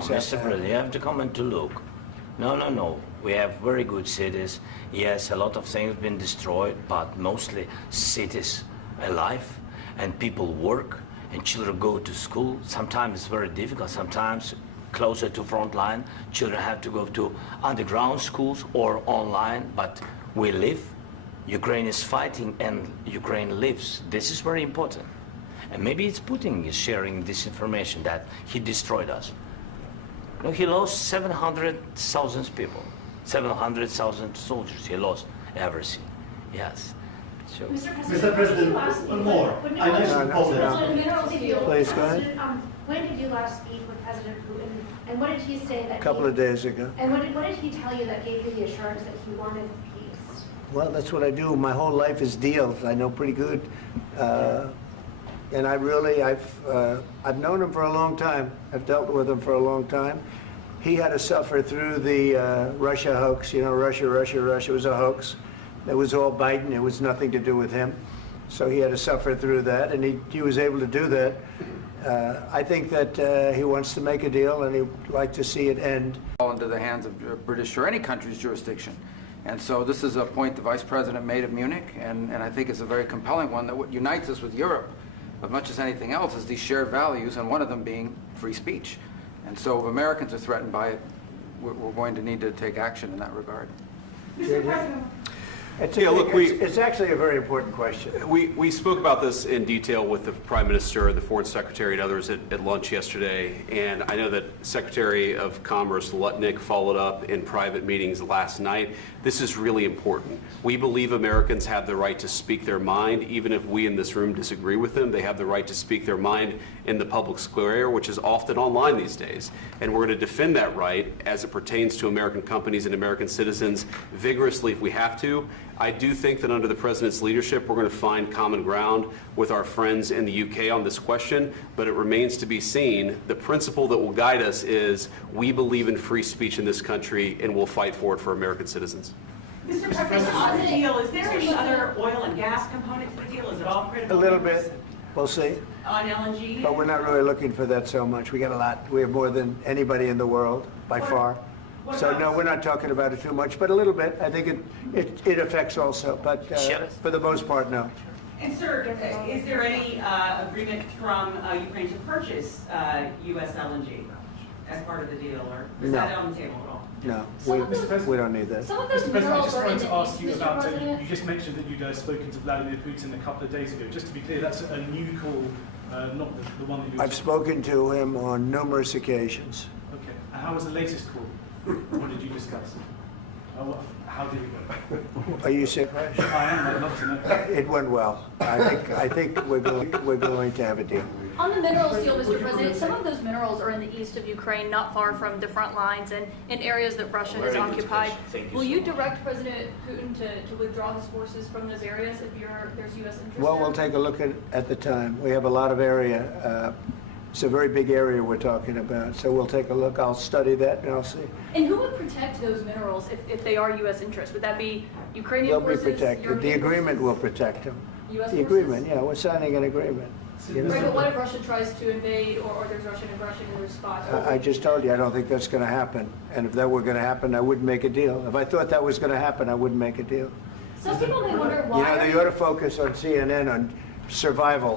things have Mr. President, you have to come and to look. No. We have very good cities. Yes, a lot of things have been destroyed, but mostly cities alive, and people work, and children go to school. Sometimes it's very difficult. Sometimes closer to front line, children have to go to underground schools or online, but we live. Ukraine is fighting and Ukraine lives. This is very important. And maybe it's Putin is sharing this information that he destroyed us. No, he lost 700,000 people, 700,000 soldiers. He lost everything. Yes. So, Mr. President, one more. I mentioned Poland. Please, go ahead. When did you last speak with President Putin, and what did he say that? A couple of days ago. And what did he tell you that gave you the assurance that he wanted peace? Well, that's what I do. My whole life is deals. I know pretty good. And I've known him for a long time. I've dealt with him for a long time. He had to suffer through the Russia hoax. You know, Russia was a hoax. It was all Biden. It was nothing to do with him. So he had to suffer through that, and he was able to do that. I think that he wants to make a deal, and he'd like to see it end. Into the hands of British or any country's jurisdiction. And so this is a point the Vice President made at Munich, and I think it's a very compelling one that what unites us with Europe, as much as anything else, is these shared values, and one of them being free speech. And so if Americans are threatened by it, we're going to need to take action in that regard. Mr. President. It's actually a very important question. We spoke about this in detail with the Prime Minister, the Foreign Secretary, and others at lunch yesterday. And I know that Secretary of Commerce Lutnick followed up in private meetings last night. This is really important. We believe Americans have the right to speak their mind, even if we in this room disagree with them. They have the right to speak their mind in the public square, which is often online these days. And we're going to defend that right as it pertains to American companies and American citizens vigorously if we have to. I do think that under the President's leadership, we're going to find common ground with our friends in the UK on this question, but it remains to be seen. The principle that will guide us is we believe in free speech in this country, and we'll fight for it for American citizens. Mr. President, on the deal, is there any other oil and gas component to the deal? Is it all critical? A little bit. We'll see. On LNG? But we're not really looking for that so much. We got a lot. We have more than anybody in the world, by far. So no, we're not talking about it too much, but a little bit. I think it affects also, but for the most part, no. And sir, is there any agreement from Ukraine to purchase U.S. LNG as part of the deal, or is that on the table at all? No, we don't need that. Some of those Mr. President, I minerals just are in wanted the to ask east, you Mr. about President. you just mentioned that you'd spoken to Vladimir Putin a couple of days ago. Just to be clear, that's a new call, not the one that you... I've spoken to him on numerous occasions. Okay. And how was the latest call? What did you discuss? How did it go? Are you surprised? I am. I'd love to know. It went well. I think we're going to have a deal. On the minerals deal, Mr. President, some of those minerals are in the east of Ukraine, not far from the front lines and in areas that Russia has occupied. Will you direct President Putin to withdraw his forces from those areas if there's U.S. interest? Well, we'll take a look at the time. We have a lot of area. It's a very big area we're talking about, so we'll take a look. I'll study that and I'll see. And who would protect those minerals if they are U.S. interest? Would that be Ukrainian They'll forces? be protected. European The agreement forces? will protect them. U.S. The forces? agreement, yeah, we're signing an agreement. You know? Right, but what if Russia tries to invade or there's Russian aggression in response? I just told you, I don't think that's going to happen. And if that were going to happen, I wouldn't make a deal. If I thought that was going to happen, I wouldn't make a deal. Some people may wonder why. You know, they ought to focus on CNN on survival.